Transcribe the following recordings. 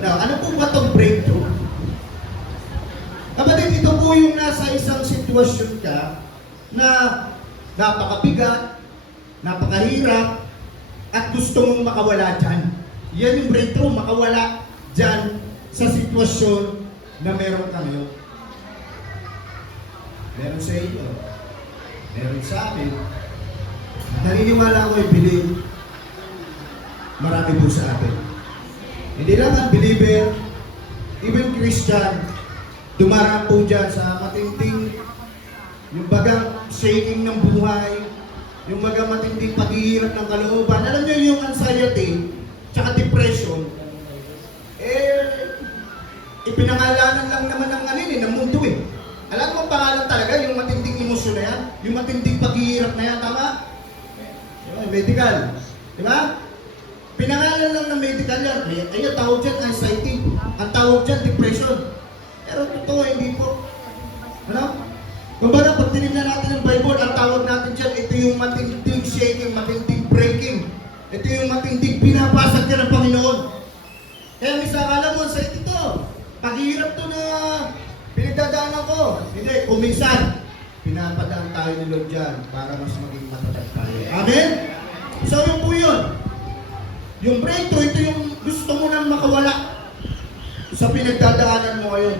Ano po ba itong breakthrough? Kapatid, ito po yung nasa isang sitwasyon ka na napakabigat, napakahirap, at gusto mong makawala dyan. Yan yung breakthrough, makawala dyan sa sitwasyon na meron ka ngayon. Meron sa inyo, meron sa amin. Naniniwala ko, I-believe, marami po sa atin. Hindi lang ang believer, even Christian, dumaraan po dyan sa matinding, yung bagang shaking ng buhay, yung bagang matinding paghihirap ng kalooban. Alam nyo yung anxiety, tsaka depression, ipinangalanan lang naman ng mundo eh. Alam mo ang pangalan talaga, yung matinding emosyon na yan, yung matinding paghihirap na yan, tama? Medical, di ba? Pinangalan lang ng medical yan. Ayun, tawag dyan anxiety. Ang tawag dyan depression. Pero totoo, hindi po. Ano? Kumbaga, pag tinignan natin ng Bible, ang tawag natin dyan, ito yung matinding shaking, matinding breaking. Ito yung matinding binabasag ka ng Panginoon. Kaya misa akala mo, anxiety ito. Paghihirap to na pinagdadaanan ko. Hindi, kung minsan, pinapadaan tayo ni Lord dyan para mas maging matatag tayo. Amen? So, yun po yun. Yung breakthrough, ito yung gusto mo nang makawala sa pinagdadaanan mo ngayon.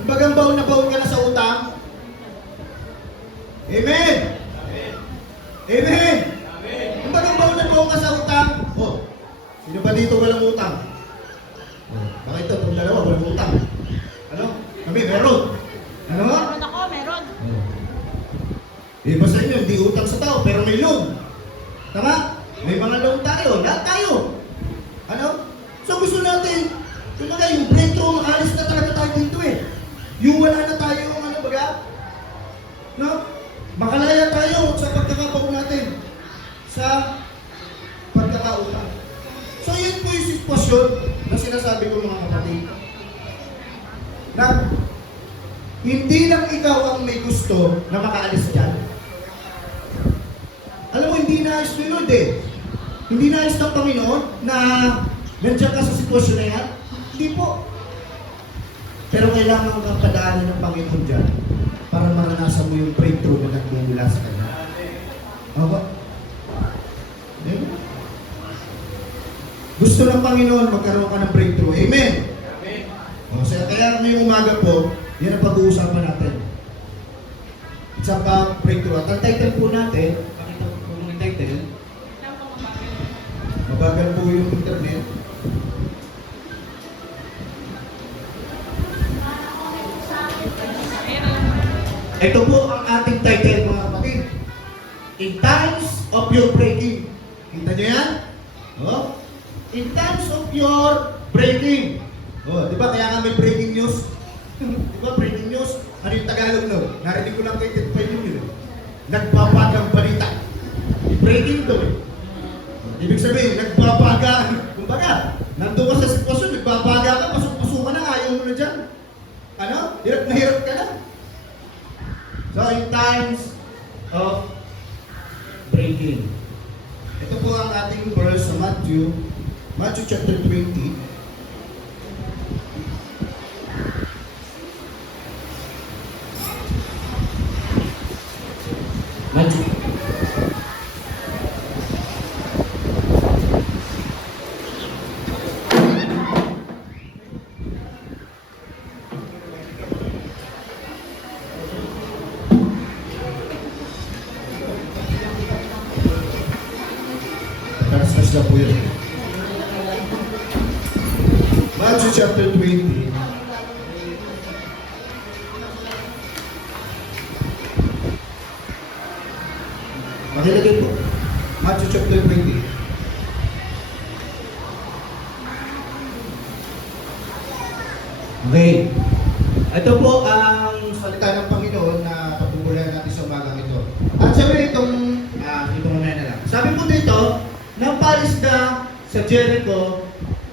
Kung bagang baon na baon ka na sa utang. Amen! Amen! Kung bagang baon na baon ka sa utang. Oh, sino ba dito walang utang? Oh, bakit ito? Itong dalawa, walang utang. Ano? Kami, meron. Ano? Meron ako, meron. Iba sa inyo, hindi utang sa tao, pero may loan. Tama? May mga loan tayo, lahat tayo. Ano? So gusto natin, kumbaga yung breakthrough, makalis na talaga tayo dito eh. Yung wala na tayo, ano baga? No? Makalaya tayo sa pagkakabaon natin. Sa pagkakautang. So yun po yung sitwasyon na sinasabi ko mga kapatid. Na hindi lang ikaw ang may gusto na makaalis dyan. Alam mo, hindi nais ni Lord eh. Hindi nais ng Panginoon na nandiyan ka sa sitwasyon na yan. Hindi po. Pero kailangan kang padaanan ng Panginoon dyan para maranasan mo yung breakthrough na nagmumula sa Kanya. Okay? Gusto ng Panginoon magkaroon ka ng breakthrough. Amen? Amen. O, so, kaya ngayong umaga po, yan ang pag-uusapan natin. Sa breakthrough. At ang title po natin, pakita ko po yung title. Mabagal po yung internet. Ito po ang ating title mga kapatid. In times of your breaking. Kita nyo yan? Oh? In times of your breaking. Oh, di ba kaya nga may breaking news? Di ba breaking news? Ano yung Tagalog no? Narinig ko lang kay Ted Payo yun. Nagbabagang balita. Breaking to eh. Ibig sabihin, nagbabaga. Kumbaga, nandun ka sa sitwasyon, nagbabaga ka, pasok-pasok ka na, ayaw mo na dyan. Ano? Hirap na hirap ka na. So, in times of breaking. Ito po ang ating verse sa Matthew chapter 20. Matthew. Taras-taras na po yun. Matthew chapter 20. Makilagay po. Matthew chapter 20. Okay. Ito po ang salita ng Panginoon na pagbubulan natin sa umagang ito. At sabi itong na lang. Sabi po dito, nang palis na sa Jericho,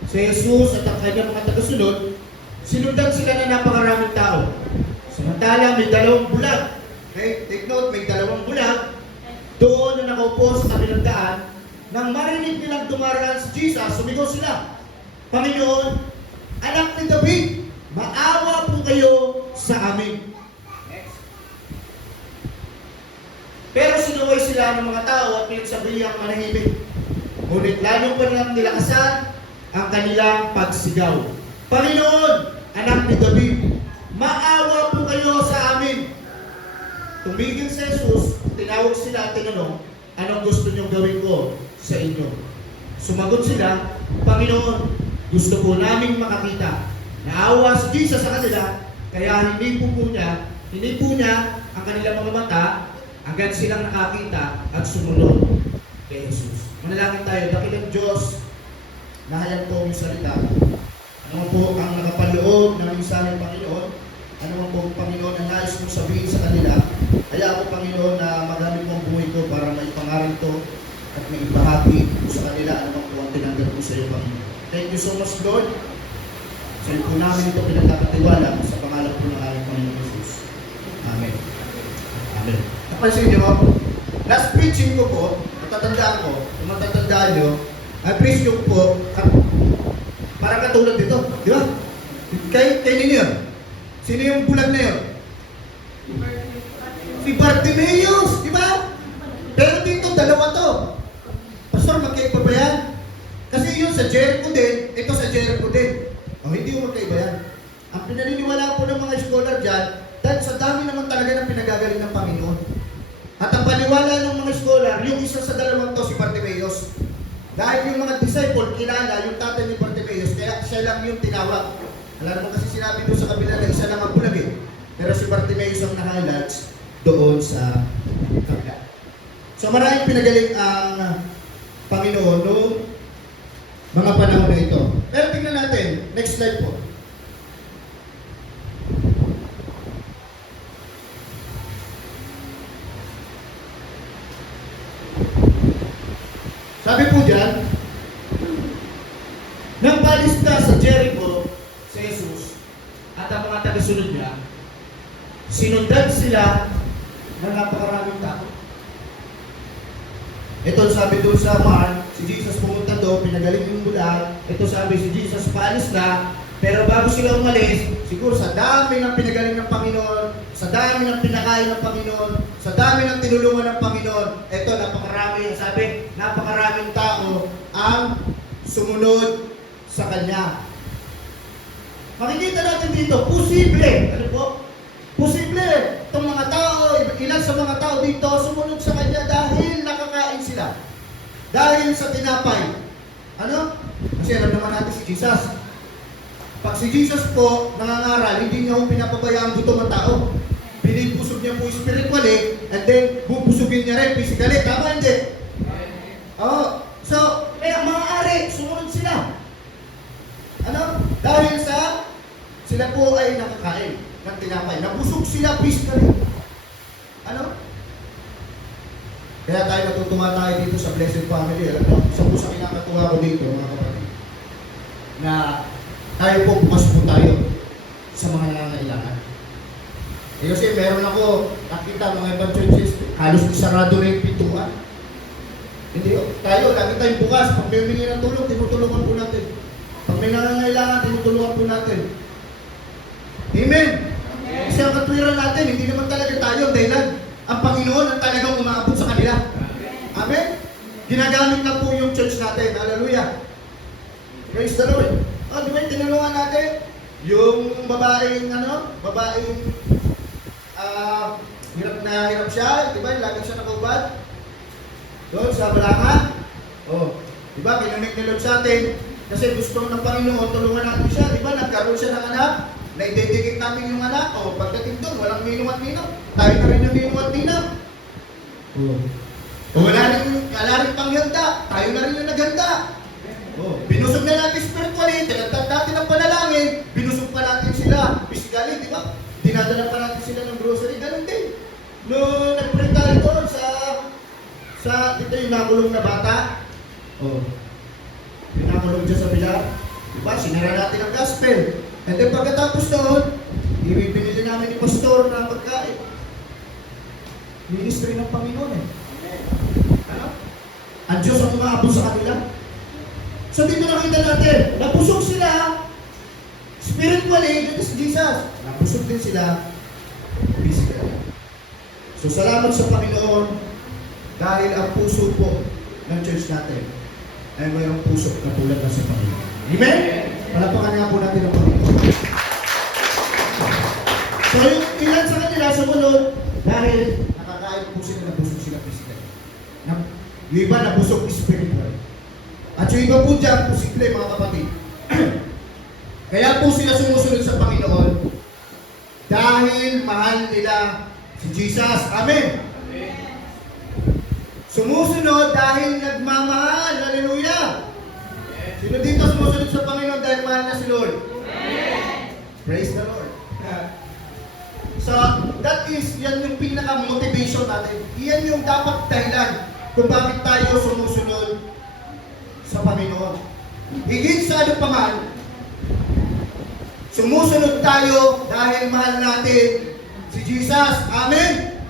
si Jesus at ang kanyang mga tagasunod, sinundan sila na napakaraming tao. Samantala, may dalawang bulag. Okay? Take note, may dalawang bulag. Doon na nakaupo sa kabilang daan, nang marinig nilang dumaraan si Jesus, sumigaw sila, Panginoon, David, maawa po kayo sa amin. Pero sinuway sila ng mga tao at pinagsabihang manahimik. Ngunit lalong pa nilang nilakasan ang kanilang pagsigaw. Panginoon, anak ni David, maawa po kayo sa amin. Tumigil si Jesus, tinawag sila at tinanong, anong gusto niyong gawin ko sa inyo? Sumagot sila, Panginoon, gusto po naming makakita. Naawa si Jesus sa kanila, kaya hindi po niya ang kanilang mga mata, agad silang nakakita at sumunod kay Jesus. Manalangin tayo, dakilang Diyos, nahayag po ang salita. Ano po ang nakapaloob ng mensahe ng Panginoon? Ano po, Panginoon, ang nais mong sabihin sa kanila? Kaya ako, Panginoon, na magamit mo ang buhay ko para maipangaral ito at may ibahagi sa kanila ano po ang tinanggap ko sa iyo, Panginoon. Thank you so much, Lord. Sa iyo po namin ito pinagkakatiwala sa pangalan po ng aming Panginoon Jesus. Amen. Amen. Napansin niyo, last preaching ko po, matatandaan ko, kung matatandaan niyo, ang preach ko po, parang katulad dito, di ba? Kay ninyo yun. Sino yung bulag na yun? Si Bartimeus, di ba? Pero dito, dalawa to. Pastor, magkaiba ba yan? Kasi yun sa Jericho din, ito sa Jericho din. O, hindi mo magkaiba yan. Ang pinaniniwala po ng mga scholar dyan, dahil sa dami naman talaga ng pinagagaling ng Panginoon. At ang paniwala ng mga scholar, yung isa sa dalawang to, si Bartimeus. Dahil yung mga disciple, kilala yung tatay ni Bartimeus, kaya siya lang yung tinawag. Alam mo kasi sinabi doon sa kabila na isa lang ang bulag eh. Pero si Bartimeus ang na-highlights doon sa kabila. So maraming pinagaling ang Panginoon noong mga panahon na ito. Pero tingnan natin, next slide po. Sabi po dyan, nang palis na sa Jericho, si Jesus, at ang mga tagasunod niya, sinundan sila ng napakaraming tao. Ito sabi doon sa Mark, si Jesus pumunta doon, pinagaling yung bulag. Ito sabi, si Jesus paalis na, pero bago sila umalis, siguro sa dami ng pinagaling ng Panginoon, sa dami ng pinakain ng Panginoon, sa dami ng tinulungan ng Panginoon, ito napakarami, sabi, napakaraming tao ang sumunod sa Kanya. Makikita natin dito, posible, ano po? Posible, itong mga tao, ilan sa mga tao dito, sumunod sa Kanya dahil nakakain sila. Dahil sa tinapay. Ano? Kasi alam naman natin si Jesus. Pag si Jesus po nangangaral, hindi niya po pinapabayaan gutom ang tao. Binibusog niya po spiritually, and then bubusugin niya rin physically. Tama hindi? Oh, so, kaya maaari, sumunod sila. Ano? Dahil sa sila po ay nakakain ng tinapay. Nabusog sila physically. Ano? Kaya tayo natutuwa tayo dito sa Blessed Family. Alam mo, isa po sa kinakatuwa ko dito, mga kapatid, na tayo po, bukas po tayo sa mga nangangailangan. Eh kasi meron ako nakita mga ibang churches, halos sarado na yung pintuan. Hindi, tayo, lagi tayong bukas. Pag may humingi ng tulong, tinutulungan po natin. Pag may nangangailangan, tinutulungan po natin. Amen! Kasi ang katwiran natin, hindi naman talaga tayo dahil ang Panginoon ang talagang umaabot sa kanila. Amen? Ginagamit lang po yung church natin. Hallelujah! Praise the Lord! Oh, di ba yung tinulungan natin? Yung babaeng, hirap na hirap siya, di ba? Lagi siya nakubad. Doon sa Balanga. Oh, di ba? Kinamit ni Lord sa atin. Kasi gusto ng Panginoon, tulungan natin siya. Di ba? Nagkaroon siya ng anak. Na-identicate natin yung anak. O, pagdating doon, walang minum at minum. Tayo na rin yung minum at minum. Oh. O, wala rin panghanda. Tayo na rin yung naghanda. Oh, binusog na natin spiritually, tinagtag natin ang panalangin, binusog pa natin sila physically, di ba? Dinadala pa natin sila ng grocery, ganun din. Noong nag-pray tayo doon sa ito yung nakulong na bata, oh, pinakulong dyan sa bilang, di ba? Sinara natin ang gospel. And then pagkatapos noon, ibibinili namin ni pastor na pagkain. Ministry ng Panginoon eh. Ano? Ang Diyos ang umaabot sa kanila. So dito nakita natin, napusok sila, mali, ito si Jesus. Nabusog din sila physically. So salamat sa Panginoon dahil ang puso po ng church natin ay mayroong puso na tulad na sa Panginoon. Amen? Palapakan nga po natin ang Panginoon. So yung ilan sa kanila sumunod dahil nakakain po sila, nabusog sila physically. Yung iba nabusog spiritual. At yung iba po dyan, posible mga kapatid. Kaya po sila sumusunod sa Panginoon dahil mahal nila si Jesus. Amen. Sumusunod dahil nagmamahal. Hallelujah. Sino dito sumusunod sa Panginoon dahil mahal na si Lord? Praise the Lord. So, that is, yan yung pinaka-motivation natin. Yan yung dapat dahilan kung bakit tayo sumusunod sa Panginoon. Higit sa ano pa man, sumusunod tayo dahil mahal natin si Jesus. Amen?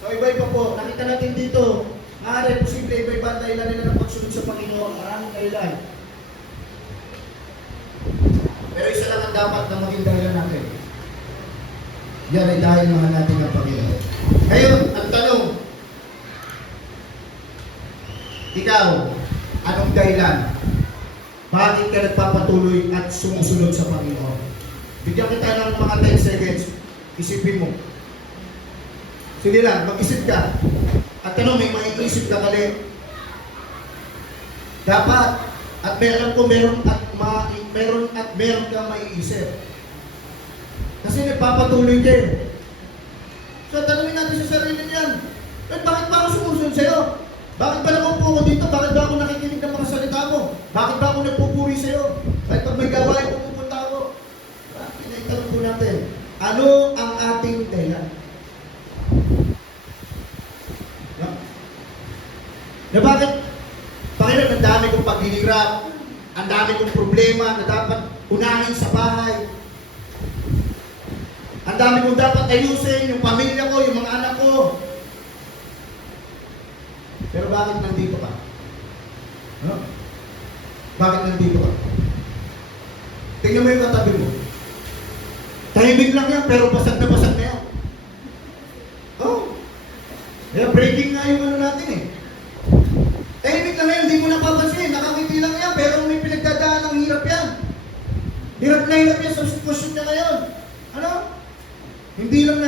So, iba-iba po. Nakita natin dito, maaari, posible, iba-iba ang dahilan nila ng pagsunod sa Panginoon. Maraming dahilan. Pero isa lang ang dapat na maging dahilan natin. Yan ay dahil mahal natin ang Panginoon. Ngayon, ang tanong, ikaw, anong dahilan? Bakit ka nagpapatuloy at sumusunod sa Panginoon? Bigyan kita ng mga 10 seconds. Isipin mo. Sige lang, mag-isip ka. At ano, may maiisip ka mali. Dapat, at meron kang maiisip. Kasi nagpapatuloy ka eh. So, tanungin natin sa sarili niyan. Bakit ba ako sumusunod sa'yo? Bakit ba nakupo ko dito? Bakit ba ako nakikinig ng mga salita mo? Bakit ba ako nagpupuri sa'yo? Kahit pag may gawain, pupunta ako. Pinaitanong po natin, ano ang ating dahilan? No? Na bakit? Panginoon, ang dami kong paghihirap, ang dami kong problema na dapat unahin sa bahay. Ang dami kong dapat ayusin, yung pamilya ko, yung mga anak ko. Pero bakit nandito ka? No? Bakit nandito ka? Tingnan mo yung katabi mo. Tahimik lang yan, pero basag na yan. Oh. Kaya breaking nga yung ano natin eh. Tahimik lang yan, hindi mo napapansin. Nakakiti lang yan, pero may pinagdadaan ng hirap yan. Hirap na hirap yan sa sitwasyon niya ngayon. Ano? Hindi lang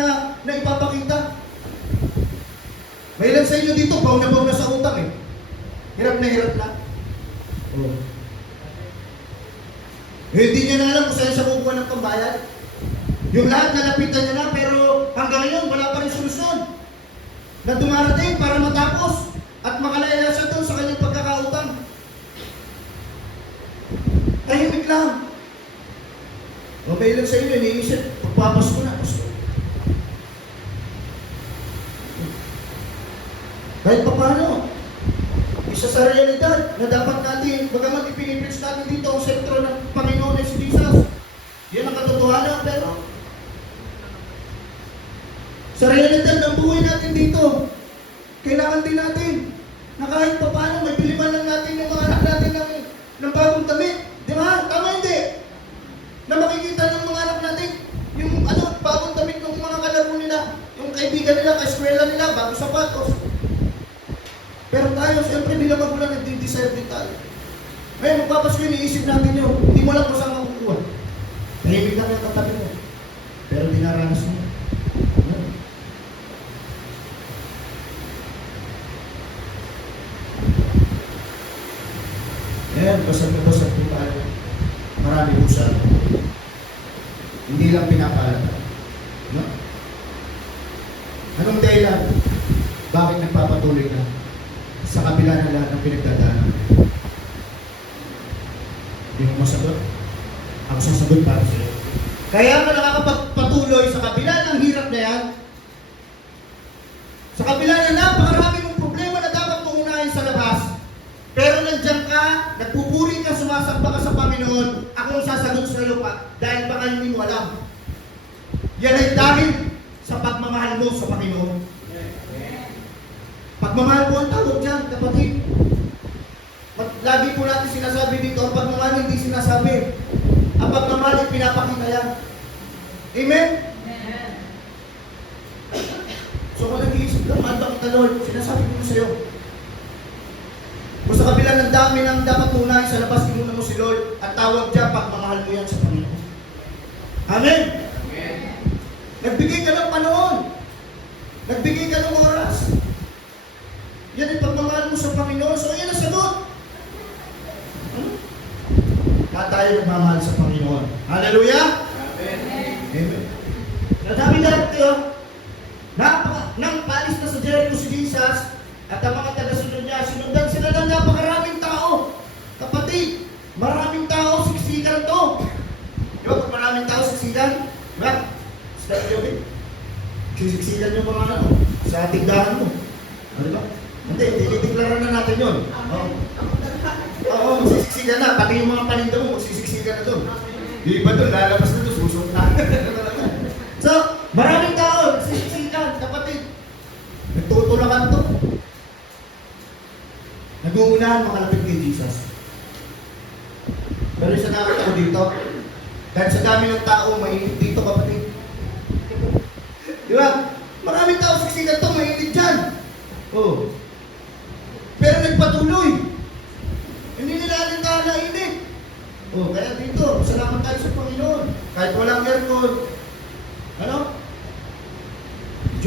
na ipapakita. May ilan sa inyo dito, baw na sa utang eh. Hirap na. Oh. Hindi niya na alam kung saan siya kukuha ng pambayad. Yung lahat nalapitan niya na, pero hanggang ngayon wala pa rin solusyon na dumarating para matapos at makalaya siya doon sa kanyang pagkakautang. Tahimik lang. O may ilan sa inyo, iniisip, pagpapas ko na, Pastor. Kahit pa paano, isa sa realidad na dapat natin, bagamat ipinipits natin dito ang sentro ng Panginoon ay si Jesus. Yan ang katotohanan, pero sa realidad ng buhay natin dito, kailangan din natin na kahit pa paano, may piliman lang natin yung mga anak natin ng bagong damit. Di ba? Tama hindi? Na makikita ng mga anak natin, yung bagong damit ng mga kalaro nila, yung kaibigan nila, ka-eskwela nila, bagong sapatos. Pero tayo, siyempre, bilang magulang, nagdi-deserve din tayo. Ngayon, magpapasko, iniisip natin yun. Hindi mo lang kung saan makukuha. Tahimik lang yung katabi mo. Pero dinaranas mo. Ayan, basag na basag po tayo. Marami usap. Hindi lang pinapalata. No? Anong dahilan? Bakit nagpapatuloy ka? Sa kabila ng lahat ng pinagdadaanan. Hindi mo masagot? Ako sasagot para sa iyo. Kaya ka nakakapagpatuloy sa kabila ng hirap na yan, sa kabila na napakarami mong problema na dapat mong unahin sa labas, pero nandiyan ka, nagpupuri ka, sumasamba ka sa Panginoon, ako ang sasagot sa iyo pa, dahil baka hindi mo alam. Yan ay dahil sa pagmamahal mo sa Panginoon. Pagmamahal po ang tawag dyan, kapatid. Lagi po natin sinasabi dito, ang pagmamahal hindi sinasabi. Ang pinapakita yan. Amen? So kung nag-iisip ka, mahal ba kita Lord? Sinasabi ko sa'yo. Kung sa kabila ng dami ng dapat tunay, sa labas inuna mo si Lord, at tawag dyan, pagmamahal mo yan sa Panginoon. Amen? Amen. Nagbigay ka ng panahon. Nagbigay ka ng oras. Yan ang pagmamahal mo sa Panginoon. So yan ang sagot. Lahat tayo nagmamahal sa Panginoon. Hallelujah! Amen. Amen. Nadami na ito. Nang paalis na sa Jericho si Jesus at ang mga taga-sunod niya, sinundan sila ng napakaraming tao. Kapatid, maraming tao, siksikan to. Di ba? Kung maraming tao, siksikan, di ba? Start yun eh. Sisiksikan yung mga ano, sa tindahan mo. Di ba? Hindi, tinideklaran na natin yun. Oo, magsisiksikan na. Pati yung mga paninda mo, magsisiksikan na doon. Di ba doon, lalabas na doon, susok na. So, maraming tao, nagsisiksikan, kapatid. Nagtutulakan to. Nag-uunahan makalapit kay Jesus. Pero isa nakita ko dito, dahil sa dami ng tao, mainit dito, kapatid. Di ba? Maraming tao siksikan to, mainit dyan. Oh. Pero nagpatuloy. Hindi nila alintahan na init. Oh, kaya dito, salamat tayo sa Panginoon. Kahit walang aircon. Ano?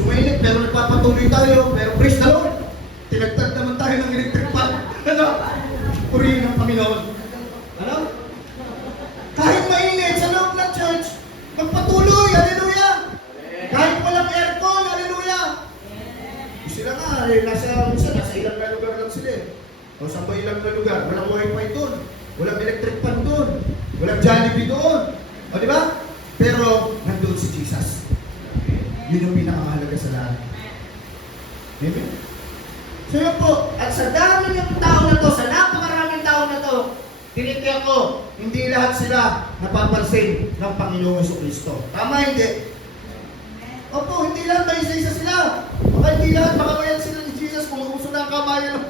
Mainit, pero nagpapatuloy tayo. Pero praise the Lord. Tinagtag naman tayo ng electric fan. Ano? Purihin ng Panginoon. Ano? Kahit mainit sa loob ng church, magpatuloy. Hallelujah! Kahit walang aircon, hallelujah! Sila nga, nasa ilang na lugar lang sila eh. O saan ba ilang na lugar? Walang wifi doon. Walang electric fan doon. Walang Jollibee doon. O di ba? Pero, nandun si Jesus. Yun yung pinakamahalaga sa lahat. Amen? So yun po, at sa dami ng tao na to, sa napakaraming tao na to, tinitiyak ko, hindi lahat sila napapansin ng Panginoong Jesucristo. Tama hindi? Opo, hindi lahat, may isa-isa sila. Baka hindi lahat, makamayan sila ni Jesus kung gusto na ang kamayan.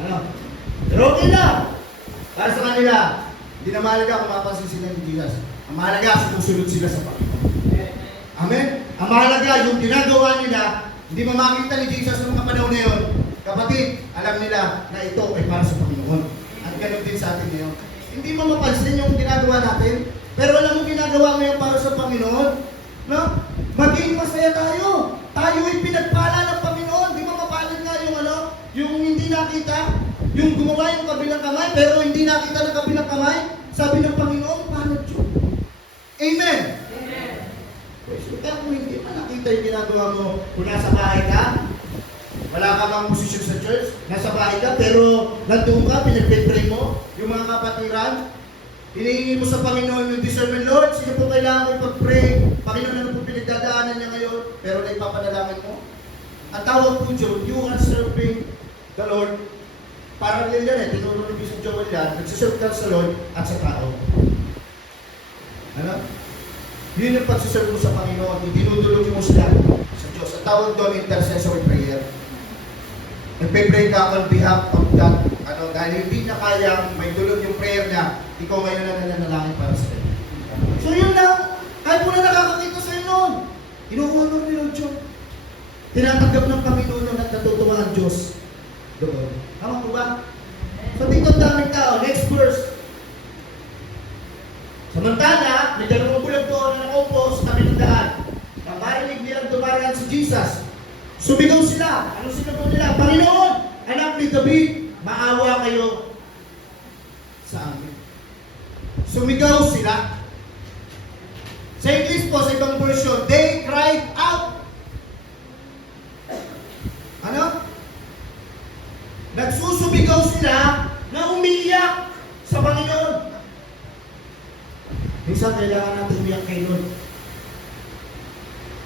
Ano? Pero okay lang. Para sa kanila, hindi na mahalaga kung mapansin sila ni Jesus. Ang mahalaga, sumusunod sila sa Panginoon. Amen? Ang mahalaga, yung ginagawa nila, hindi mamakita ni Jesus sa mga panahon na yun. Kapatid, alam nila na ito ay para sa Panginoon. At ganoon din sa atin ngayon. Hindi mo mapansin yung ginagawa natin, pero alam mo ginagawa mo yung para sa Panginoon. No? Maging masaya tayo. Tayo ay pinagpala ng Panginoon. Di ba mapalad nga yung ano? Yung hindi nakita, yung gumawa yung kabilang kamay, pero hindi nakita ng kabilang kamay. Sabi ng Panginoon, paano yun? Amen! Amen! Kaya kung hindi pa nakita yung ginagawa mo, kung nasa bahay ka, wala ka mang posisyon sa church, nasa bahay ka, pero nandun ka, pinag-pray mo, yung mga kapatiran, hinihingi mo sa Panginoon yung discernment, Lord, sino po kailangan ko ipag-pray? Panginoon, ano po pinagdadaanan niya ngayon? Pero naipapadalangin mo. Ang tawag po dyan, you are serving the Lord. Parang yan eh, tinuro ni Bishop Joel yan, nagsiserve ka sa Lord at sa tao. Ano? Yun yung pagsiserve mo sa Panginoon, yung dinudulog mo sila sa Diyos. Ang tawag doon, intercessory prayer. Nagpe-pray ka on behalf of that, dahil hindi na kayang may dulog yung prayer niya, ikaw ngayon na nananalangin para sa kanya. So yun lang, kahit mo na nakakakita sa inyo noon, inuunod ni Lord John. Tinatanggap ng Panginoon at natutuwa ang Diyos doon. Tama po ba? So dito ang daming tao. Next verse. Samantala, may dalawang bulag doon na nakaupo sa tabi ng daan. Nang marinig nilang dumaraan si Jesus, sumigaw sila. Anong sinabi nila? Panginoon, anak ni David, maawa kayo sa amin. Sumigaw sila. Sa English po, sa ibang version, they cried out. Ano? Nagsusumigaw sila na umiiyak sa Panginoon. Minsan kailangan natin umiyak kay Lord.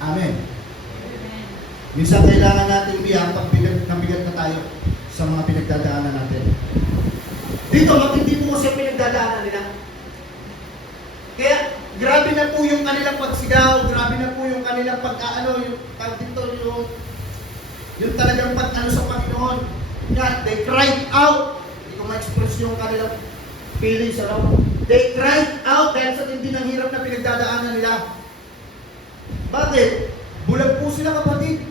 Amen. Minsan kailangan natin umiyak pag nabigat na tayo sa mga pinagdadaanan natin. Dito, matindi po kasi pinagdadaanan nila. Kaya, grabe na po yung kanilang pagsigaw, grabe na po yung kanilang yung talagang pag-ano sa Panginoon. Yan, they cried out. Hindi ko ma-express yung kanilang feelings, ano? They cried out dahil sa tindi ng hirap na pinagdadaanan nila. Bakit? Bulag po sila, kapatid.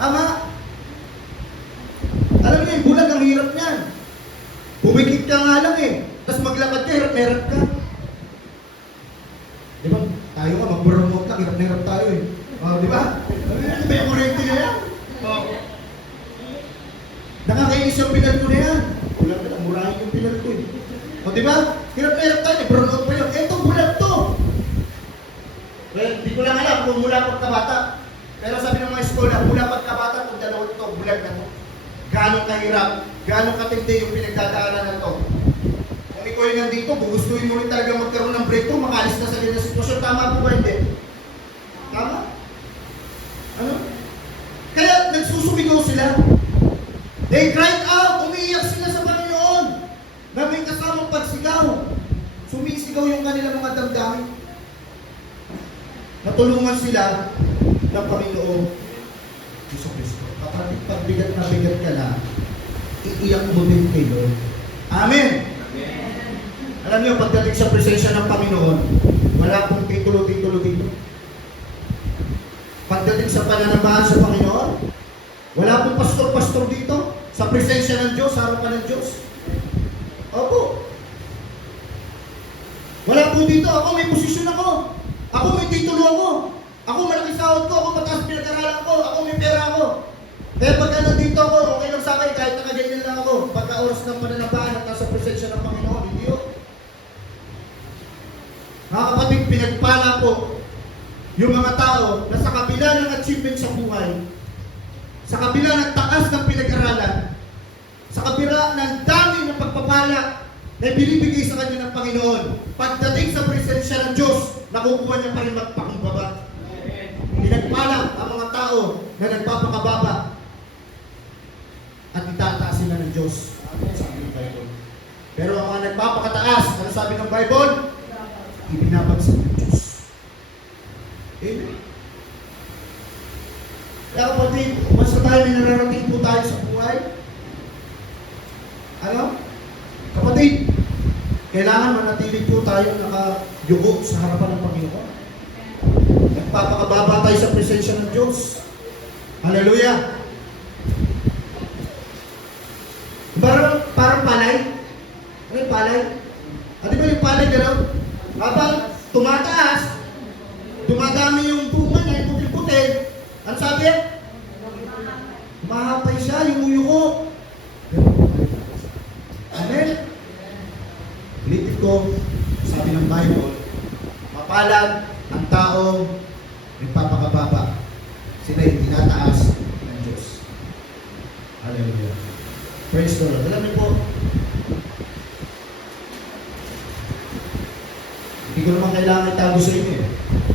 Tama? Alam niyo, bulag ang hirap niyan. Pumikit ka nga lang eh. Tapos maglakad ka, hirap na hirap ka. Di ba? Tayo nga, mag-promote lang, hirap na hirap tayo eh. Di ba? Ano ba yung kurente na yan? Nakakainis yung pinal ko na yan. Bulag na lang, murahin yung pinal ko eh. Di ba? Hirap na hirap tayo, promote pa yun. Eto, bulag to. Well, di ko lang alam kung mula pagkabata. Pero sabi ng mga eskola, mula pagkabata, kung dalawa ito, bulag na to. Gano'ng kahirap, gano'ng katindi yung pinagdadaanan na to. Kung ikaw yung nandito, gugustuhin mo rin talaga magkaroon ng breakthrough, makalis na sa ganyan sitwasyon. Tama po ba hindi? Tama? Ano? Kaya nagsusumigaw sila. They cried out, umiiyak sila sa Panginoon. Na may kasamang pagsigaw. Sumisigaw yung kanilang mga damdamin. Natulungan sila ng Panginoon Jesu Cristo. Kapag pagbigat na bigat ka na, iiyak mo din kay Lord. Amen! Amen. Alam niyo, pagdating sa presensya ng Panginoon, wala pong titulo-titulo dito. Pagdating sa pananambahan sa Panginoon, wala pong pastor-pastor dito. Sa presensya ng Diyos, sa harapan ng Diyos. Opo. Wala po dito. Ako may posisyon ako. Ako may titulo ako. Ako malaki sahod ko. Ako mataas pinag-aralan ko. Ako may pera ako. Kaya pagka nandito ako, okay lang sa akin kahit nakaganyan lang ako. Pagka oras ng pananambahan at nasa presensya ng Panginoon, hindi yun. Mga kapatid, pinagpala po yung mga tao na sa kabila ng achievement sa buhay, sa kabila ng taas ng pinag-aralan, sa kabila ng dami ng pagpapala na binibigay sa kanya ng Panginoon, pagdating sa presensya ng Diyos, nakukuha niya pa rin magpakumbaba. Pinagpala ang mga tao na nagpapakababa at itataas sila ng Diyos. Sabi ng Bible. Pero ang mga nagpapakataas, ano sabi ng Bible? Ibinabagsak ng Diyos. Amen. Kaya kapatid, basta tayo may nararating po tayo sa buhay, ano? Kapatid, kailangan manatili po tayo nakayugo sa harapan ng Panginoon. Nagpapakababa tayo sa presensya ng Diyos. Hallelujah! Parang palay. Ano yung palay? Di ba yung palay gano'n? Habang tumataas, dumadami yung bunga niya, yung puti-puti. Ano sabi? Mahapay siya, yung uyuko. Amen? Ulitin ko, sabi ng Bible, mapalad ang taong nagpapakababa. Sila yung tinataas ng Diyos. Hallelujah. Praise the Lord. Alam niyo po, hindi ko naman kailangan itago sa inyo eh.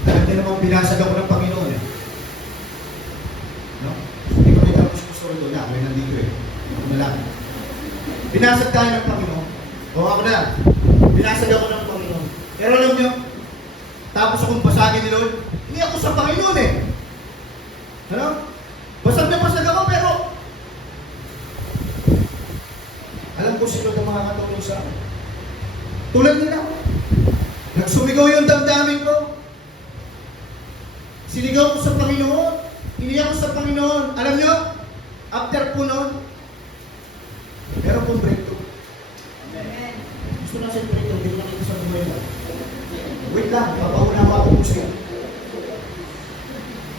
Dahil din naman binasag ako ng Panginoon eh. No? Hindi ko itago sa gusto rin doon. May nandito eh. Ako na lang. Binasag tayo ng Panginoon. O ako na. Binasag ako ng Panginoon. Pero alam niyo, tapos akong basagin ni Lord, hindi ako sa Panginoon eh. Ano? Basag na basag ako pero alam ko sino na makakatulong sa akin. Tulad nila. Nagsumigaw yung damdamin ko. Sinigaw ko sa Panginoon. Iniyak ko sa Panginoon. Alam nyo, after po noon, meron pong breakthrough. Amen. Gusto na sa breakthrough, hindi ko nakita sa buhay lang. Wait lang, papaunawa ko po siya.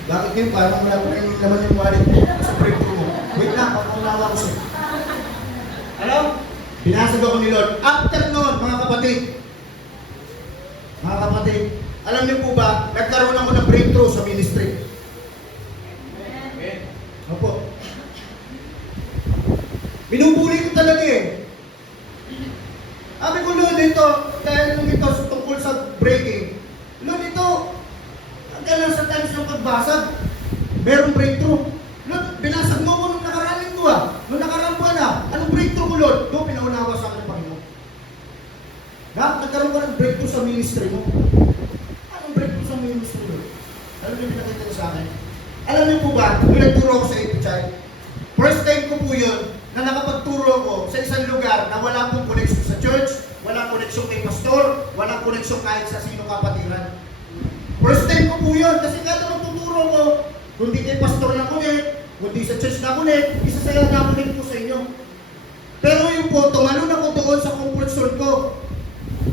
Bakit yun? Parang wala pa rin naman yung wallet mo sa breakthrough mo. Wait lang, papaunawa ko siya. Alam? Binasag ako ni Lord. After noon, mga kapatid, alam niyo po ba, nagkaroon ako ng breakthrough sa ministry. Amen. Opo. Binubuli ko talaga eh. Sabi ko, Lord, ito, dahil nung ito tungkol sa breaking, Lord, ito, hanggang sa times ng pagbasag, merong breakthrough. Lord, binasag mo ko nung nakaraan linggo ah. Nung nakaraan buwan ah. Anong breakthrough mo, Lord? Doon, pinaunawa sa akin ng Panginoon. Nagkaroon ka ng breakthrough sa ministry mo. Anong breakthrough sa ministry mo? Alam niyo, pinakita ko sa akin. Alam niyo po ba, nung nagturo ako sa APCHI, first time ko po yun, na nakapagturo ko sa isang lugar na wala pong connection sa church, wala connection koneksyon kay pastor, walang koneksyon kahit sa sino kapatiran. First time ko po yun, kasi kada magtuturo ko, kundi kay pastor na kulit, kundi sa church na kulit, isa sa na kulit po sa inyo. Pero yung po, tumalon ako doon sa comfort zone ko.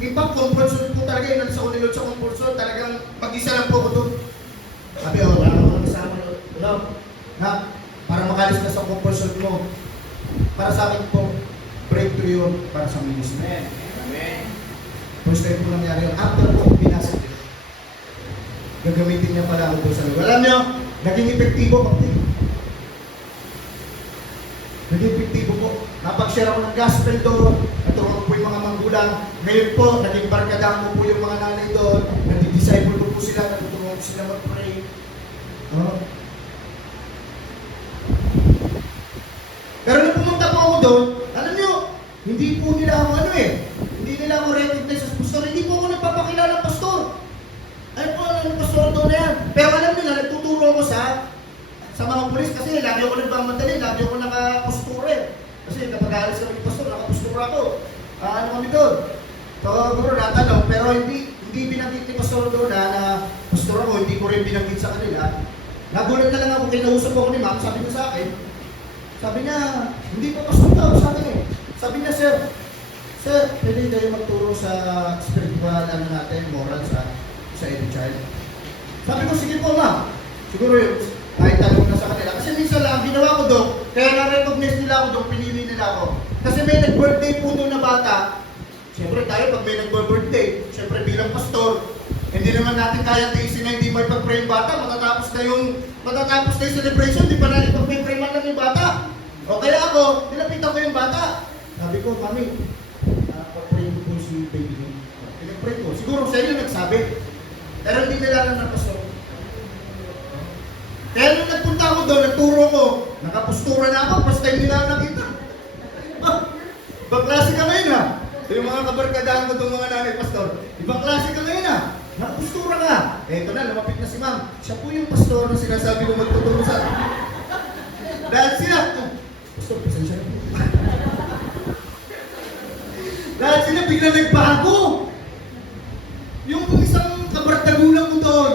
Ibang comfort zone po talaga, yun sa unilod sa comfort zone, talagang mag-isa lang po ako doon. Sabi, wala akong kasama na, para makalis ka sa comfort zone mo. Para sa akin po, breakthrough yun para sa ministry. Amen. First time po nangyari yun. After po, pinasok yun. Gagamitin niya pala ako doon sa lugar. Alam niyo, naging epektibo po. Naging epektibo po. Napag-share ako ng gospel doon. Natulungan po yung mga manggulang. Ngayon po, naging barkadang ko po yung mga nanay doon. Nag-disciple ko po sila. Natutulungan ko sila mag-pray. Pero nung pumunta po ako doon, alam niyo, hindi po nila ako hindi nila ako recognize as pastor. Hindi po ako nagpapakilala ng pastor. Ay po, ano pastor doon na yan. Pero alam nila, nagtuturo ako sa mga pulis kasi lagi ako nagmamadali, lagi ako nakapostura. Kasi kapag alis kami ng pastor, nakapostura ako. Ano kami doon? So, guro natanong, pero hindi binanggit ni pastor doon na pastor ako, hindi ko rin binanggit sa kanila. Nagulat na lang ako, kinausap ako ni ma'am, sabi niya sa akin, hindi pa pastor daw sa akin eh. Sabi niya, sir, pwede kayo magturo sa spiritual, moral sa any child. Sabi ko, sige po ma'am. Siguro yun, kahit tanong na sa kanila. Kasi minsan lang, ginawa ko doon, kaya na-recognize nila ako doon, pinili nila ako. Kasi may nag-birthday po doon na bata. Siyempre tayo, pag may nag-birthday, siyempre bilang pastor, hindi naman natin kaya tiisin na hindi may pag-pray yung bata, matatapos na yung celebration, di pa natin pag-pray man lang yung bata. O kaya ako, nilapitan ko yung bata. Sabi ko, mami, pag-pray ko po si baby niyo. Pinag-pray ko. Siguro sa inyo nagsabi. Pero hindi nila lang na pastor. Kaya nung nagpunta ako doon, nagturo ko, nakapustura na ako, first time nila ako nakita. Ibang klase ka ngayon ha. Yung mga kabarkadahan ko itong mga nanay pastor, ibang klase ka ngayon ha. Nakapustura ka. Ito na, lumapit na si ma'am. Siya po yung pastor na sinasabi ko magtuturo sa... Dahil sila, pastor, pasensya na po. Dahil sila bigla nagbago. Yung isang kabarkadulang ko doon,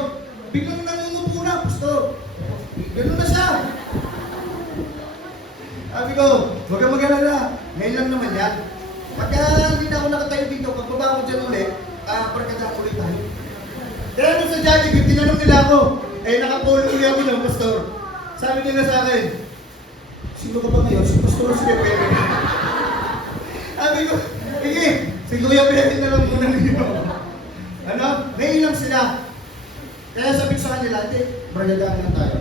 biglang nangungupo na, pastor. Ganun na siya. Sabi ko, huwag kang mag-alala. Ngayon lang naman yan. Pagka hindi na ako nakatayo dito, pagbaba ko dyan ulit, barkadahan ulit tayo. Kaya nung sa Jollibee, tinanong nila ako, nakapolo ulit ako ng pastor. Sabi nila sa akin, sino ka ba ngayon? Si pastor, si Kuya Perry. Sabi ko, sige, si Kuya Perry na lang muna ninyo. Ngayon lang sila. Kaya sabi ko sa kanila, hindi, barkadahan lang tayo.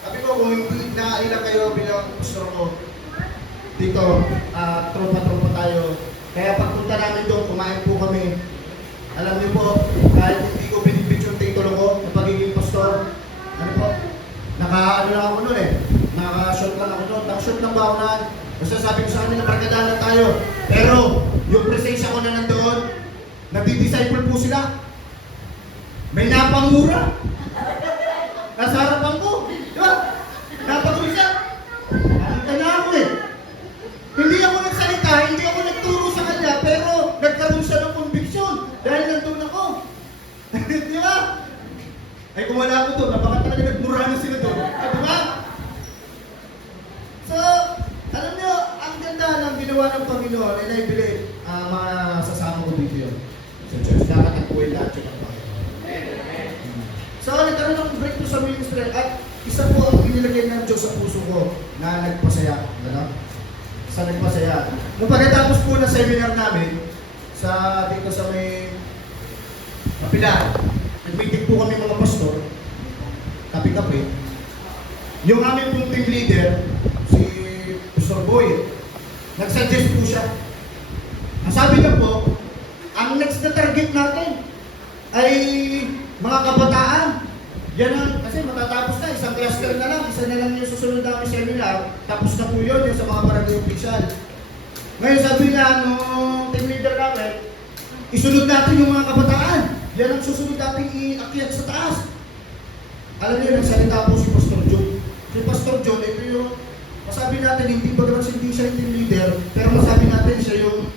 Sabi ko, kung hindi na ilang kayo bilang pastor ko, dito, tropa-tropa tayo. Kaya pagpunta namin doon, kumain po kami. Alam niyo po, kahit hindi ko binibit yung titulo ko na pagiging pastor, naka-ano lang ako noon naka-short lang ako noon. Naka-short lang ba ako na? Basta sabi ko sa kanila, barkadahan lang tayo. Pero, yung presensya ko na nandoon, nagdi-disciple po sila. May napamura. Nasa harapan ko. Di ba? Napatuloy siya. Nakita na ako Hindi ako nagsalita, hindi ako nagturo sa kanya, pero nagkaroon siya ng conviction dahil nandun ako. Di ba? Ay kung wala ako doon, baka talaga nagmura na sila doon. Di ba? So, alam niyo, ang ganda ng ginawa ng Panginoon, and I believe, mga sasama ko dito yun. Sa church, dapat nagpuwin lahat yung Panginoon. So, nagkaroon ng breakthrough sa ministry at isa po ang inilagay ng Diyos sa puso ko na nagpasaya. Sa nagpasaya. Nung pagkatapos po ng seminar namin, dito sa may Kapila, nag-meeting po kami mga pastor, kape-kape. Yung aming pong team leader, si Pastor Boy, nag-suggest po siya. Ang sabi niya po, ang next na target natin ay mga kabataan. Yan ang, kasi matatapos na, isang cluster na lang, isa na lang yung susunod namin seminar, tapos na po yun sa mga barangay official. Ngayon sabi niya, nung team leader namin, isunod natin yung mga kabataan. Yan ang susunod natin iakyat sa taas. Alam niyo, nagsalita po si Pastor John. Si Pastor John, ito yung, masabi natin, hindi ba naman hindi siya yung team leader, pero masabi natin siya yung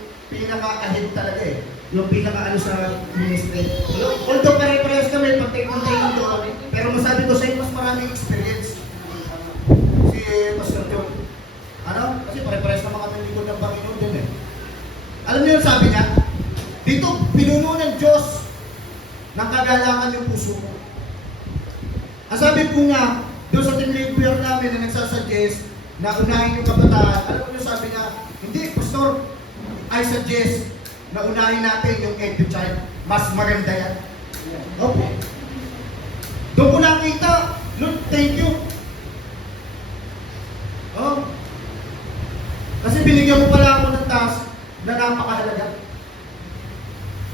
pinaka-ahead talaga eh. Yung pinaka-ano sa ministry. Although pare-parehas kami, pantay-pantay lang doon, pero masabi ko sa'yo, mas maraming experience. Si Pastor John. Ano? Kasi pare-parehas naman kami likod ng Panginoon din eh. Alam niyo yung sabi niya? Dito, pinuno ng Diyos ng kagalangan yung puso mo. Ang sabi po niya, doon sa team leader namin na nagsasuggest na unahin yung kabataan, alam mo yung sabi niya, hindi, Pastor, I suggest na unahin natin yung edu child. Mas maganda yan. Okay. Doon ko nakita, Lord, thank you. Oh. Kasi binigyan mo pala ako ng task na napakahalaga.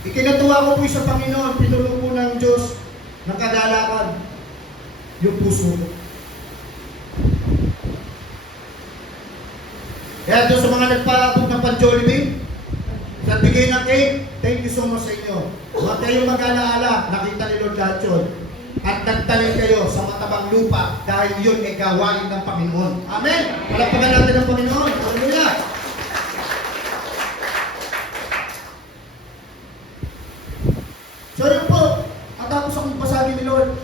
Ikinatuwa ko po sa Panginoon, pinuno po ng Diyos ng kagalakan yung puso mo. Kaya doon sa mga nagpalabog ng pan-Jollibee, sa bigay ng cake, thank you so much sa inyo. Huwag kayong mag-alaala, nakita ni Lord lahat yun. At nagtanim kayo sa matabang lupa dahil yun ay gawain ng Panginoon. Amen! Palagpagan natin ng Panginoon. Hallelujah! So yun po, matapos akong basagin ni Lord,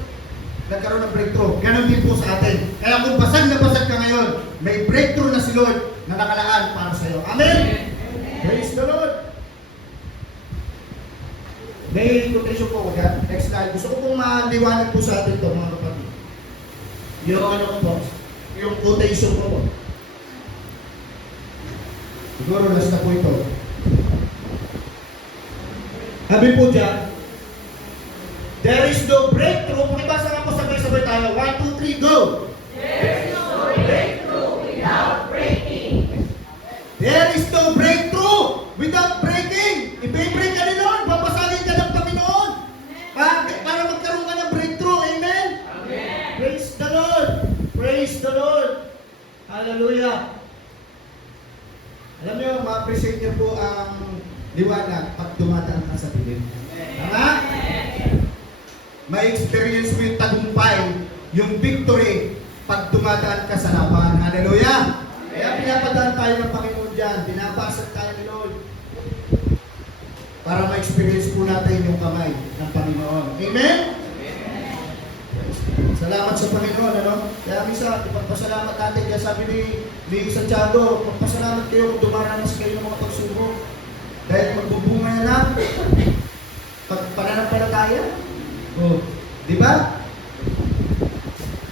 nagkaroon ng breakthrough. Ganon din po sa atin. Kaya kung basag na basag ka ngayon, may breakthrough na si Lord na nakalaan para sa iyo. Amen! Praise the Lord! May quotation po ko yan. Next slide. Gusto ko pong maliwanag po sa atin ito, mga kapatid. Yung ano ko po, yung quotation ko po. Siguro last na po ito. Sabi po dyan, there is no breakthrough. Pakibasa nga po sabay-sabay tayo. 1, 2, 3, go! There is no breakthrough without breaking. There is no breakthrough without breaking. I-break ka ni Lord. Papasagin ka ng Panginoon. Para magkaroon ka ng breakthrough. Amen? Amen. Praise the Lord. Praise the Lord. Hallelujah. Alam niyo, ma-appreciate niyo po ang liwanag pag dumadaan ka sa dilim. Tama? May experience mo yung tagumpay, yung victory, pag dumadaan ka sa laban. Hallelujah! Kaya pinapadaan tayo ng Panginoon dyan, binabasag tayo ni Lord para ma-experience po natin yung kamay ng Panginoon. Amen? Salamat sa Panginoon, ano? Kaya misa, ipagpasalamat natin. Kaya sabi ni Santiago, magpasalamat kayo kung dumaranas kayo ng mga pagsubok. Dahil magbubunga yan na pananampalataya. Oh, di ba?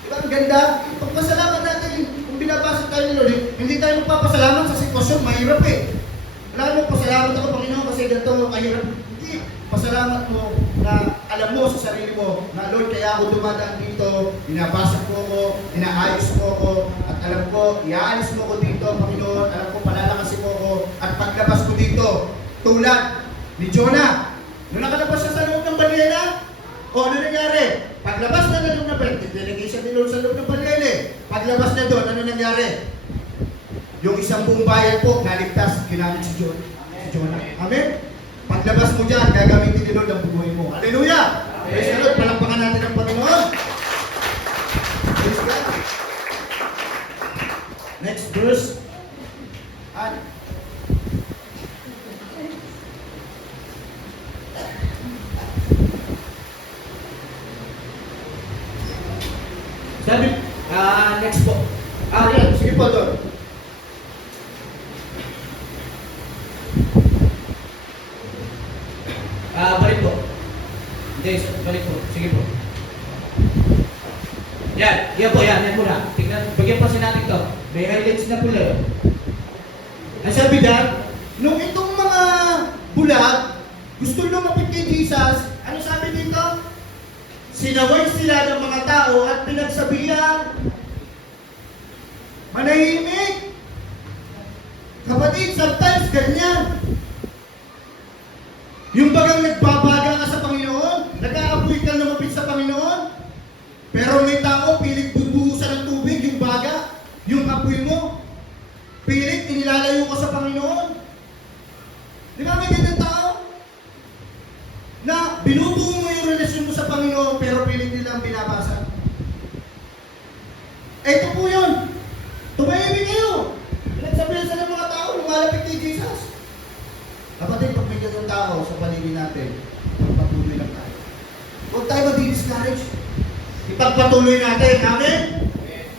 Di ba ang ganda? Pagpasalamat natin kung binabasa tayo ni Lord. Hindi tayo magpapasalamat sa sitwasyon, mahirap eh. Wala mo, pasalamat ako Panginoon kasi ganito kahirap. Hindi, pasalamat mo na alam mo sa sarili mo na Lord, kaya ako dumadaan dito, binabasa ko ako, inaayos ko ako, at alam ko, iaalis mo ko dito, Panginoon, alam ko, palalakasin mo ako, at paglabas ko dito, tulad ni Jonah. Nung nakalabas siya sa loob ng balyena, o ano nangyari? Paglabas na ng loob ng balyena, delegation ni Lord sa loob ng balyena. Paglabas na doon, ano nangyari? Yung isang buong bayan po, naligtas, ginamit si Jonah. Amen? Paglabas mo dyan, gagamitin ni Lord ang buhay mo. Hallelujah! Praise the Lord, palakpakan natin ang Panginoon. Praise God. Next verse. And sabi, next po. Yan, sige po doon. Balik po. Hindi, balik po. Sige po. Yan po, yan po na. Tingnan, bigyan pa natin to. May highlights na pula. Ang sabi dyan, nung itong mga bulag, gusto lumapit kay Jesus, ano sabi dito? Sinaway sila ng mga tao at pinagsabihan, manahimik. Kapatid, sometimes ganyan. Yung bagang nagbabaga ka sa Panginoon, nag-aapoy ka lumapit sa Panginoon, pero may tao, pilit bubuhusan ng tubig, yung baga, yung apoy mo, pilit inilalayo ka sa Panginoon. Di ba may ganyan tao? Na binubuo mo yung relasyon mo sa Panginoon, pero pilit nilang binabasa. Ito po yun. Tumahimik kayo. Pinagsabihan sa mga tao, lumalapit kay Jesus. Kapatid, sa paligid natin, magpatuloy lang tayo. Huwag tayo mag-discourage. Ipagpatuloy natin. Amen?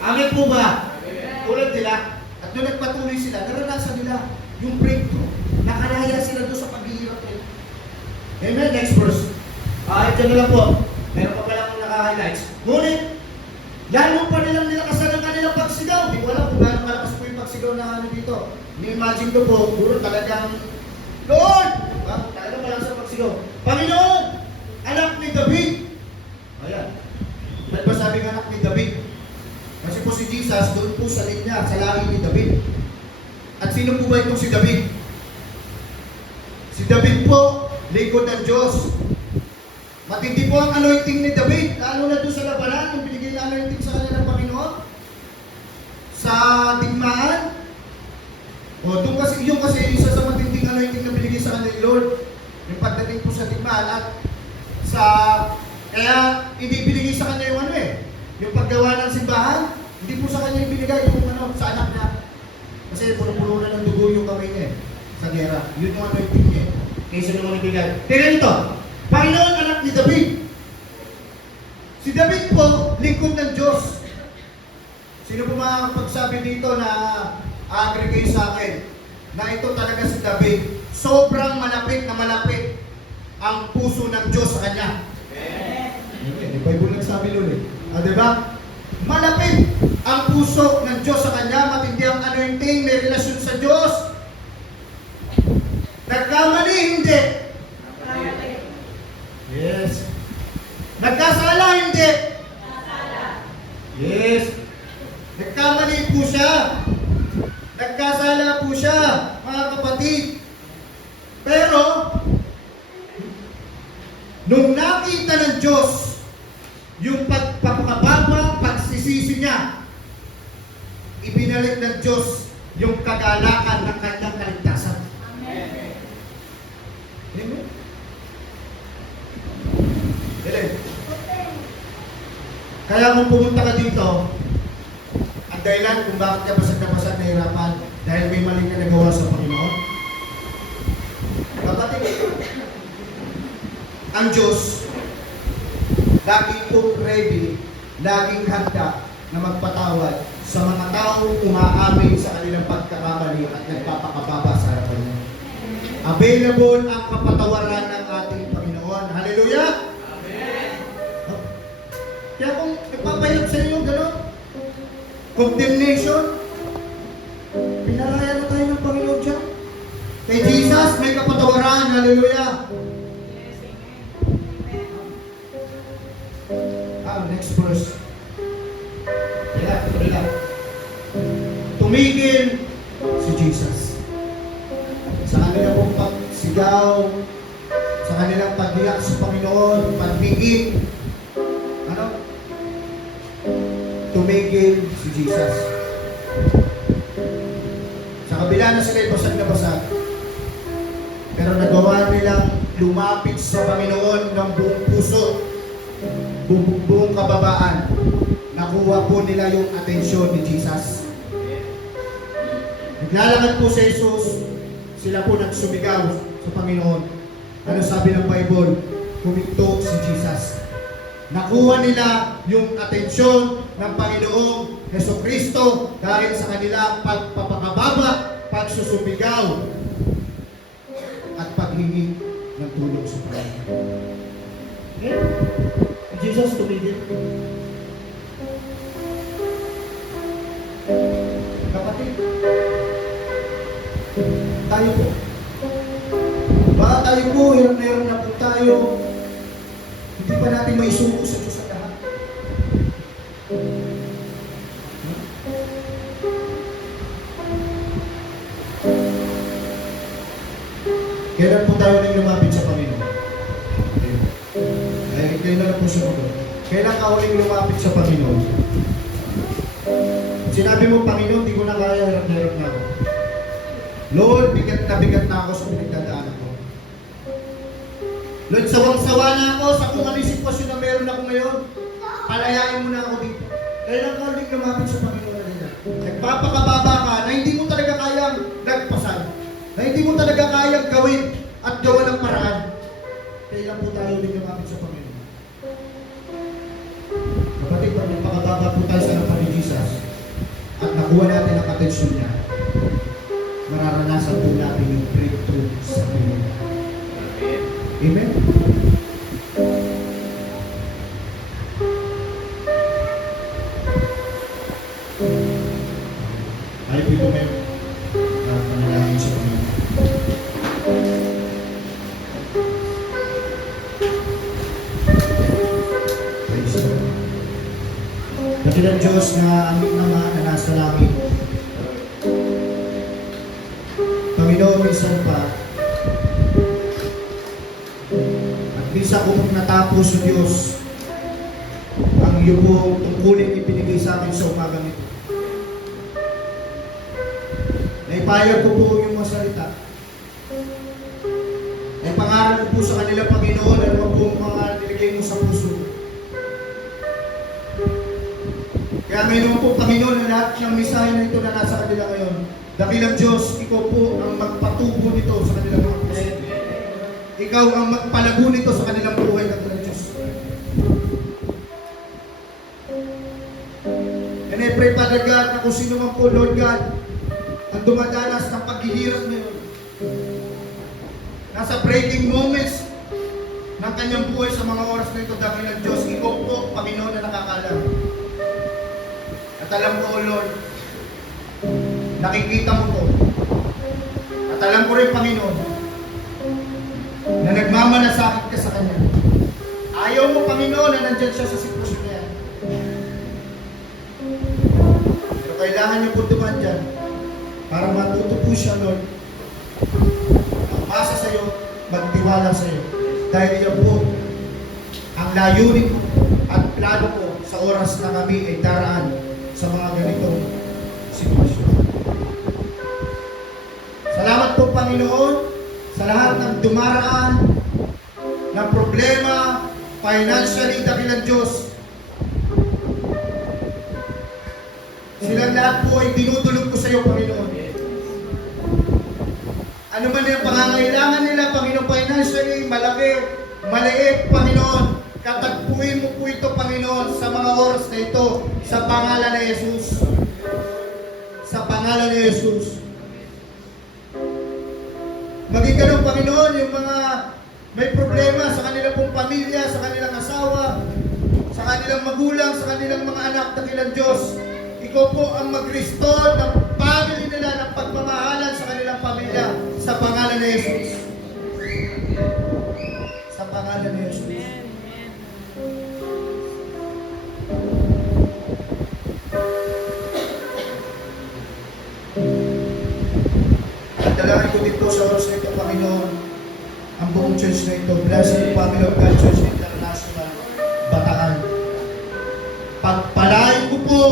Amen po ba? Tulad nila. At doon nagpatuloy sila, naranasan nila yung breakthrough. Nakaraya sila doon sa paghihirap nila. Amen? Next verse. Ito na lang po. Meron pa pala akong naka-highlights. Ngunit, lalo pa nilang nilakasan ang kanilang pagsigaw. Hindi ko alam kung gaano kalakas po yung pagsigaw na ano dito. Ni-imagine ko po, puro talagang, Lord! Talagang malakas ang pagsigaw. Panginoon! Anak ni David! Ayan. Ba't ba sabing anak ni David? Kasi po si Jesus, doon po sa linya, sa lahi ni David. At sino po ba itong si David? Si David po, lingkod ng Diyos. Matindi po ang anointing ni David, lalo na doon sa labanan, yung binigay na anointing sa kanya ng Panginoon. Sa digmaan. Doon kasi, yung kasi isa sa matinding anointing na binigay sa kanya ni Lord. Yung pagdating po sa digmaan at kaya hindi binigay sa kanya yung yung paggawa ng simbahan, hindi po sa kanya yung binigay yung sa anak niya. Kasi puno-puno na ng dugo yung kamay niya sa gera. Yun yung anointing niya. Kaysa naman ibigay. Tingnan ito. Panginoon, anak ni David. Si David po, lingkod ng Diyos. Sino po makakapagsabi dito na agree kayo sa akin na ito talaga si David, sobrang malapit na malapit ang puso ng Diyos sa kanya. Yung Bible nagsabi nun diba? Malapit ang puso ng Diyos sa kanya, matindi ang anointing, may relasyon sa Diyos. Nagkamali, hindi. Yes. Nagkasala, hindi. Yes. Nagkamali po siya. Nagkasala po siya, mga kapatid. Pero, nung nakita ng Diyos yung pagpapakababa, pagsisisi niya, ibinalik ng Diyos yung kagalakan ng kanyang kaligtasan. Amen. Amen. Kaya kung pumunta ka dito, ang dahilan kung bakit ka basag na basag nahirapan, dahil may maling ka nagawa sa Panginoon. Kapatid, ang Diyos, laging po ready, laging handa na magpatawad sa mga taong umaamin sa kanilang pagkakamali at nagpapakababa sa harapan niya. Available ang kapatawaran ng ating Panginoon. Hallelujah! Amen! Kaya kung nagpapahirap sa inyo, gano'n, condemnation, pinaraya na tayo ng Panginoon dyan. Kay Jesus, may kapatawaran. Hallelujah! Next verse. Tumigil si Jesus sa kanilang pong pagsigaw, sa kanilang paghiyak sa Panginoon, pagbigit. Tumigil si Jesus. Sa kabila na sila basag na basag, pero nagawa nilang lumapit sa Panginoon ng buong puso, buong kababaan. Nakuha po nila yung atensyon ni Jesus. Naglalakad po si Jesus, sila po nagsumigaw sa Panginoon. Ano sabi ng Bible? Huminto si Jesus. Nakuha nila yung atensyon ng Panginoong Jesucristo dahil sa kanilang pagpapakababa, pagsusumigaw, at paghingi ng tulong sa Panginoon. Okay? Jesus tumigil. Kapatid, tayo po. Baka tayo po, hirap na po tayo. Hindi pa natin may suko sa Diyos sa lahat. Kailan po tayo nang lumapit sa Panginoon? Kailan na po siya mo? Kailan ka uling lumapit sa Panginoon? Sinabi mo, Panginoon, di ko na kaya, hirap na ako. Lord, bigat na ako sa pinagdadaanan ko. Lord, sawang-sawa na ako sa kung ano yung sitwasyon na meron ako ngayon. Palayain mo na ako dito. Kailan ka uling lumapit sa Panginoon na nila? Nagpapakababa ka na hindi mo talaga kayang nagpasan. Na hindi mo talaga kayang gawin at gawa ng paraan. Kailan po tayo ulit lumapit sa Panginoon? Kapatid, pag napakababa po tayo sa harapan ni Jesus at nakuha natin ang atensyon niya, mararanasan po natin yung breakthrough sa Panginoon. Amen? Tayo po ito ngayon na panalangin sa Panginoon. Praise the Lord. Dakilang Diyos na aming Ama na nasa langit. Panginoon, minsan pa, at minsan ko pag natapos o Diyos, ang iyo po tungkulin ibinigay sa akin sa umagang ito. Naipayag ko po yung mga salita. Naipangaral ko po sa kanila, Panginoon, ano po mga niligay mo sa puso. Kaya ngayon po, Panginoon, na lahat ng misahe na ito na nasa kanila ngayon, dakilang Diyos, ikaw po ang magpatubo nito sa kanilang mga puso. Ikaw ang magpalago nito sa kanilang buhay, dakilang Diyos. And I pray, Father God, na kung sino man po, Lord God, ang dumadanas ng paghihirap ngayon, nasa breaking moments ng kanyang buhay sa mga oras na ito, dakilang Diyos, ikaw po, Panginoon, na nakakalam. At alam ko, O Lord, nakikita mo to. At alam ko rin, Panginoon, na nagmamalasakit ka sa kanya. Ayaw mo, Panginoon, na nandyan siya sa sitwasyon niya. Pero kailangan niyo po dumaan dyan para matuto po siya, Lord. Magpasa sa iyo, magtiwala sa iyo. Dahil yan po ang layunin ko at plano ko sa oras na kami ay daraan sa mga ganitong sitwasyon. Salamat po, Panginoon, sa lahat ng dumaraan ng problema, financially, dakilang Diyos. Silang lahat po ay dinudulog ko sa iyo, Panginoon. Ano man yung pangangailangan nila, Panginoon, financially, malaki, maliit, Panginoon, katagpuin mo po ito, Panginoon, sa mga oras na ito, sa pangalan ni Jesus. Sa pangalan ni Jesus. Maging ganun, Panginoon, yung mga may problema sa kanilang pong pamilya, sa kanilang asawa, sa kanilang magulang, sa kanilang mga anak, dakilang Diyos. Ikaw po ang mag-restore ng family nila, ng pagmamahalan sa kanilang pamilya, sa pangalan ni Jesus. Sa pangalan ni Jesus. Dalangin ko din po sa oras na ito, Panginoon, ang buong church na ito, Blessed Family of God Church International, Bataan. Pagpalain ko po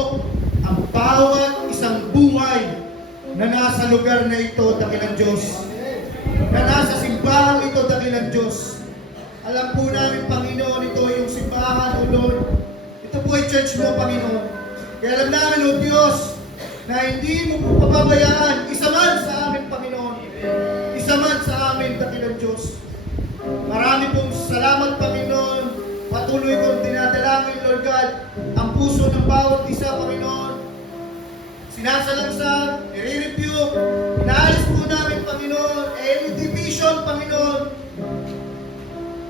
ang bawat isang buhay na nasa lugar na ito, dakilang Diyos. Na nasa simbahan ito, dakilang Diyos. Alam po namin, Panginoon, ito yung simbahan, O Lord. Ito po ay church mo, Panginoon. Kaya alam namin, O Diyos, na hindi mo po papabayaan, isa man sa amin, Panginoon. Isa man sa amin, dakilang Diyos. Marami pong salamat, Panginoon. Patuloy kong dinadalangin, Lord God, ang puso ng bawat isa, Panginoon. Sinasalamsan, nire-review, inaalis po namin, Panginoon, any division, Panginoon.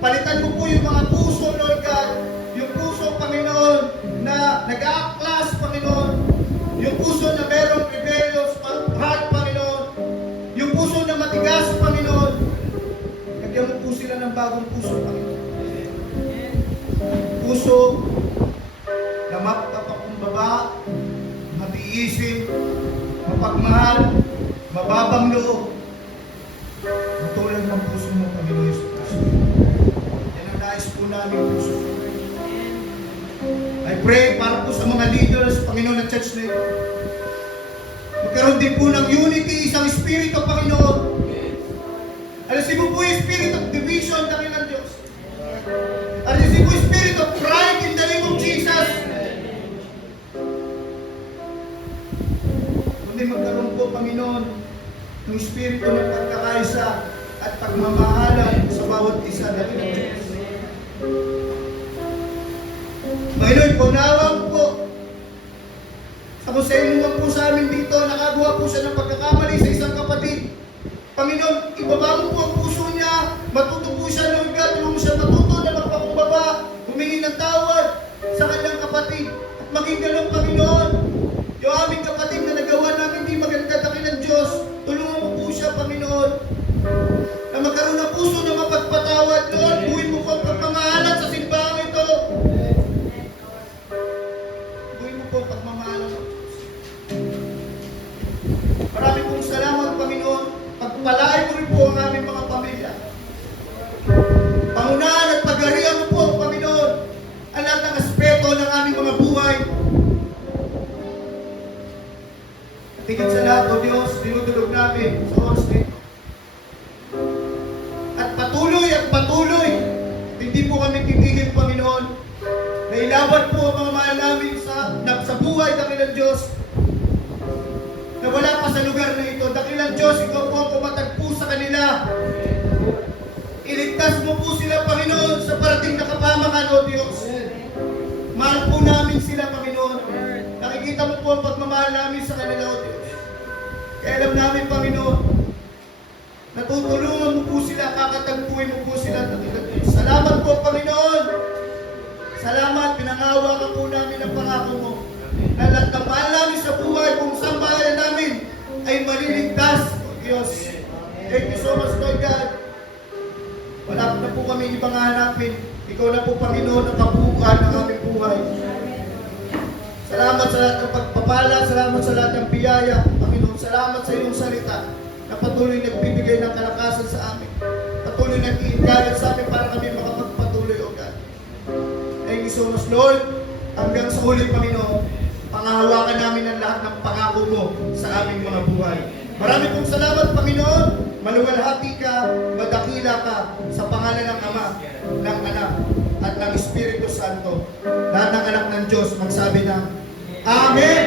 Palitan mo po yung mga puso, Lord God, yung puso, Panginoon, na nag-aaklas, Panginoon, yung puso na merong rebellious heart, Panginoon, yung puso na matigas, Panginoon, lagyan mo po sila ng bagong puso, Panginoon. Puso na mapapakumbaba, matiisin, mapagmahal, mababang loob. Matulad ng puso mo, Panginoon Yesu Cristo. Yan ang nais po namin puso. I pray para po sa mga leaders, Panginoon, ng church na ito. Magkaroon din po ng unity, isang espiritu, Panginoon. Alisin mo po yung spirit of division, dakilang Diyos. Alisin mo yung spirit of pride in the name of Jesus. Kundi magkaroon po, Panginoon, ng espiritu ng pagkakaisa at pagmamahal bawat isa namin ng Diyos. Panginoon, kaunawan po. Ako sa inyo po sa amin dito, nakagawa po siya ng pagkakamali sa isang kapatid. Panginoon, ibaba mo po ang puso niya, matuto po siya ng God, tulungan mo siya matuto na magpakumbaba, humingi ng tawad sa kanyang kapatid. At maging ganun, Panginoon, yung aming kapatid na nagawa namin di maganda dakilang Diyos, tulungan mo po siya, Panginoon, na magkaroon ng puso na mapagpatawad, Lord. Buhin mo po ang pagmamahalan sa simbahang ito. Buhin mo po ang pagmamahalan. Marami pong salamat, Panginoon. Pagpalain mo rin po ang aming mga pamilya. Pangunahan at pagharian mo po, Panginoon, ang lahat ng aspeto ng aming mga buhay. At higit sa lahat, O Diyos, dinudulog namin sa oras na ito. At patuloy, hindi po kami titigil, Panginoon, na ilaban po ang mga mahal namin sa buhay, dakilang Diyos, na wala pa sa lugar na ito. Dakilang Diyos, ikaw po ang pumatagpo sa kanila. Iligtas mo po sila, Panginoon, sa parating na kapamakan, O Diyos. Mahal po namin sila, Panginoon. Nakikita mo po ang pagmamahal namin sa kanila, O Diyos. Kaya alam namin, Panginoon, natutulungan mo po sila, kakatagpuin mo po sila. Salamat po, Panginoon. Salamat, pinangawa ka po namin ang pangako mo. Na lahat ng mahal namin sa buhay, kung saan bahayan namin, ay maliligtas, O Diyos. Thank you so much, Lord God. Wala na po kami ibang hanapin. Ikaw na po, Panginoon, ang kabuuan ng aming buhay. Salamat sa lahat ng pagpapala, salamat sa lahat ng biyaya, Panginoon. Salamat sa iyong salita na patuloy nagbibigay ng kalakasan sa amin. Patuloy nag-iingalan sa amin para kami makapagpatuloy, O God. Thank you so much, Lord. Hanggang sa huli, Panginoon, pangahawakan namin ang lahat ng pangako mo sa aming mga buhay. Marami pong salamat, Panginoon. Maluwalhati ka, madakila ka sa pangalan ng Ama, ng Anak, at ng Espiritu Santo. Lahat ng anak ng Diyos magsabi ng Amen!